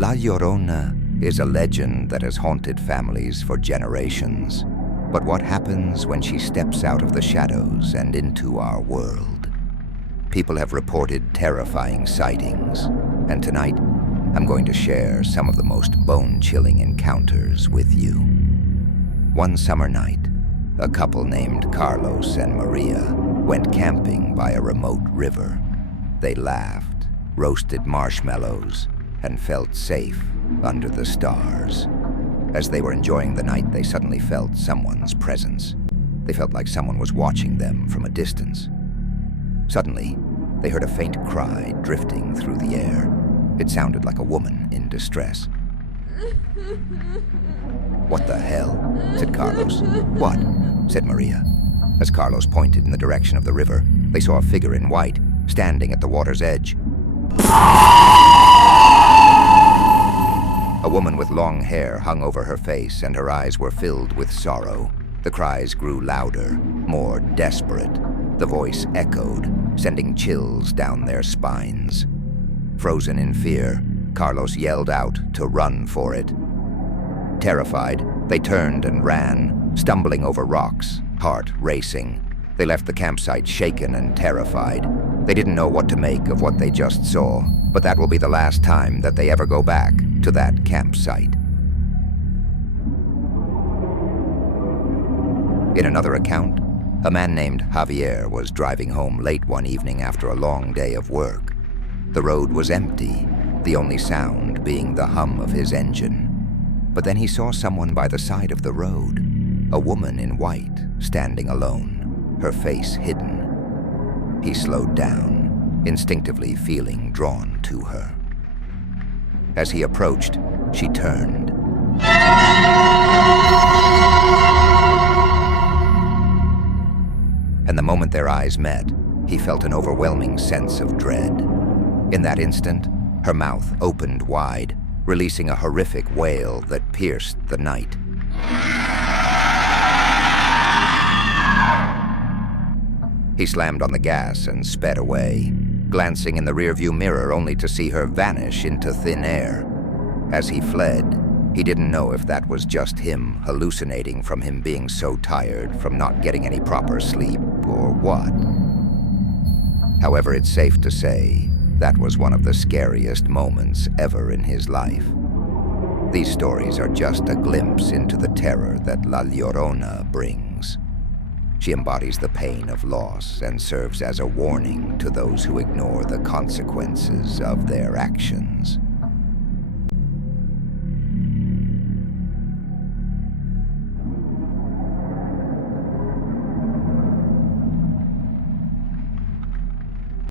La Llorona is a legend that has haunted families for generations. But what happens when she steps out of the shadows and into our world? People have reported terrifying sightings, and tonight I'm going to share some of the most bone-chilling encounters with you. One summer night, a couple named Carlos and Maria went camping by a remote river. They laughed, roasted marshmallows, and felt safe under the stars. As they were enjoying the night, they suddenly felt someone's presence. They felt like someone was watching them from a distance. Suddenly, they heard a faint cry drifting through the air. It sounded like a woman in distress. "What the hell?" said Carlos. "What?" said Maria. As Carlos pointed in the direction of the river, they saw a figure in white standing at the water's edge. A woman with long hair hung over her face, and her eyes were filled with sorrow. The cries grew louder, more desperate. The voice echoed, sending chills down their spines. Frozen in fear, Carlos yelled out to run for it. Terrified, they turned and ran, stumbling over rocks, heart racing. They left the campsite shaken and terrified. They didn't know what to make of what they just saw, but that will be the last time that they ever go back to that campsite. In another account, a man named Javier was driving home late one evening after a long day of work. The road was empty, the only sound being the hum of his engine. But then he saw someone by the side of the road, a woman in white, standing alone, her face hidden. He slowed down, instinctively feeling drawn to her. As he approached, she turned. And the moment their eyes met, he felt an overwhelming sense of dread. In that instant, her mouth opened wide, releasing a horrific wail that pierced the night. He slammed on the gas and sped away, glancing in the rearview mirror only to see her vanish into thin air. As he fled, he didn't know if that was just him hallucinating from him being so tired from not getting any proper sleep or what. However, it's safe to say that was one of the scariest moments ever in his life. These stories are just a glimpse into the terror that La Llorona brings. She embodies the pain of loss and serves as a warning to those who ignore the consequences of their actions.